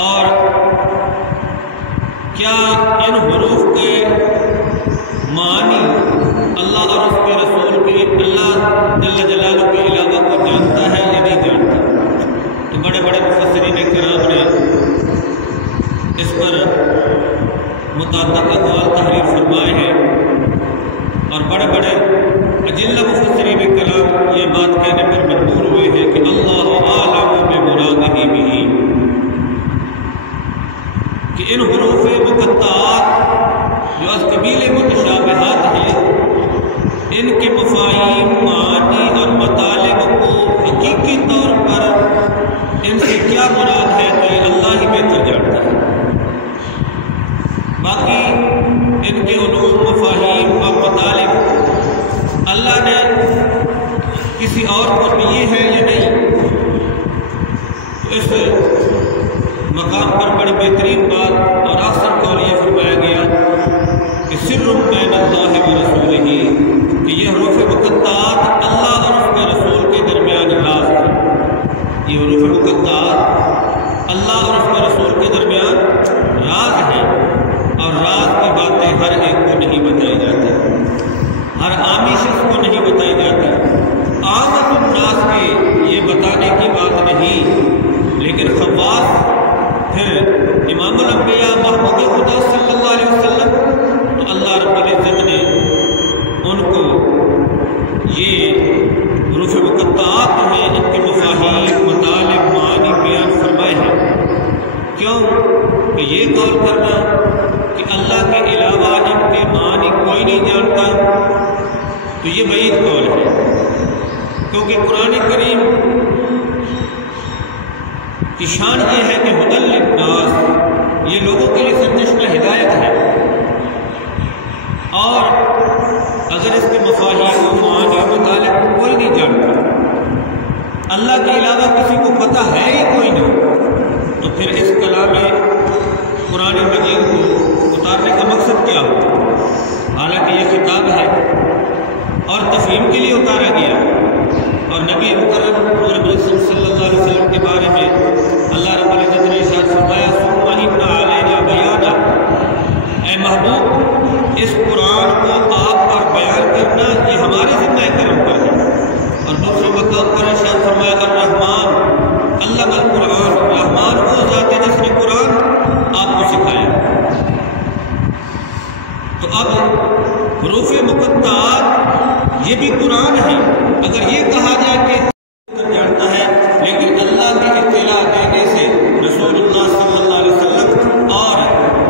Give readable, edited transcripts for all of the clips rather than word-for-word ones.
اور کیا ان حروف کے معنی اللہ اور اس کے رسول کے اللہ جل جلالہ کے علاوہ کو جانتا ہے یا نہیں جانتا؟ تو بڑے بڑے مفسرین کرام نے اس پر متعدد اقوال تحریر فرمائے ہیں، اور بڑے بڑے اجلہ مفسرین کلام یہ بات کہنے پر مجبور ہوئے ہیں کہ اللہ اعلم بمرادہ بہ، کہ ان حروف مقطعات جو از قبیل متشابہات ہیں، ان کے مفاہیم، معانی اور مطالب کو حقیقی طور پر ان سے کیا مراد ہے تو یہ اللہ ہی بہتر جانتا ہے۔ باقی ان کے علوم، مفاہیم اور مطالب اللہ نے کسی اور کو دیے ہیں یا نہیں، تو اس مقام پر بڑی بہترین بات اور احسن قول یہ فرمایا گیا کہ سر بین اللہ و رسولہ، کہ یہ حروف مقطعات اللہ اور اس کے رسول کے درمیان راز ہے۔ یہ حروف مقطعات اللہ اور اس کے رسول کے درمیان راز ہے، اور راز کی باتیں ہر ایک کو نہیں بتائی جاتی، ہر عامی شخص کو نہیں بتائی جاتی۔ عامت الناس کے یہ بتانے کی بات نہیں، لیکن خواص ہیں امام الانبیاء محمود خدا صلی اللہ علیہ وسلم، تو اللہ رب العزت نے ان کو یہ حروف مقطعات ہیں، ان کے مفاہیم، مطالب، معانی بیان فرمائے ہیں۔ کیوں کہ یہ قول کرنا کہ اللہ کے علاوہ ان کے معنی کوئی نہیں جانتا، تو یہ بعید قول ہے، کیونکہ قرآن کریم کی شان یہ ہے کہ ہدی للناس، یہ لوگوں کے لیے سرچشمہ ہدایت ہے، اور اگر اس کے مفاہیم و معانی و مطالب کوئی نہیں جانتا، اللہ کے علاوہ کسی کو پتہ ہے ہی کوئی نہیں، تو پھر اس کلام قرآن مجید کو اتارنے کا مقصد کیا ہو؟ حالانکہ یہ خطاب ہے اور تفہیم کے لیے اتارا گیا، اور نبی مکرم نور صلی اللہ علیہ وسلم کے بارے میں اللہ رب العزت نے ارشاد فرمایا ثم ان علینا بیانا، اے محبوب اس قرآن کو آپ پر بیان کرنا یہ ہمارے ذمہ کرم پر ہے۔ اور دوسرے مقام پر ارشاد فرمایا الرحمن علم القرآن، رحمان وہ ذات ہے جس نے قرآن آپ کو سکھایا۔ تو اب حروف مقطعات یہ بھی قرآن ہے، اگر یہ کہا جائے کہ جانتا ہے، لیکن اللہ کی اطلاع دینے سے رسول اللہ صلی اللہ علیہ وسلم اور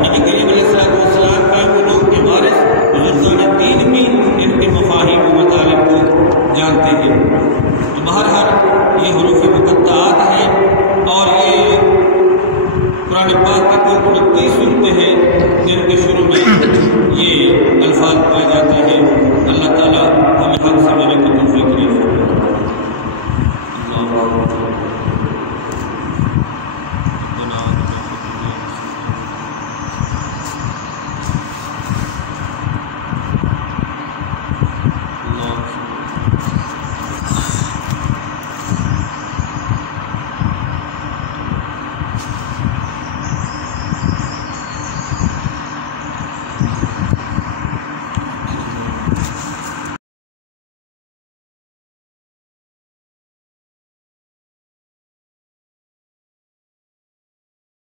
نبی کریم علیہ السلام کا علوم کے وارث بزرگان دین بھی ان کے مفاہیم و مطالب کو جانتے ہیں۔ تو بہرحال یہ حروف مقطعات ہیں، اور یہ قرآن پاک کی کل 29 سورتیں ہیں جن کے شروع میں یہ الفاظ پائے جاتے ہیں۔ اللہ تعالیٰ ہمیں حق سمجھنے کی توفیق دے۔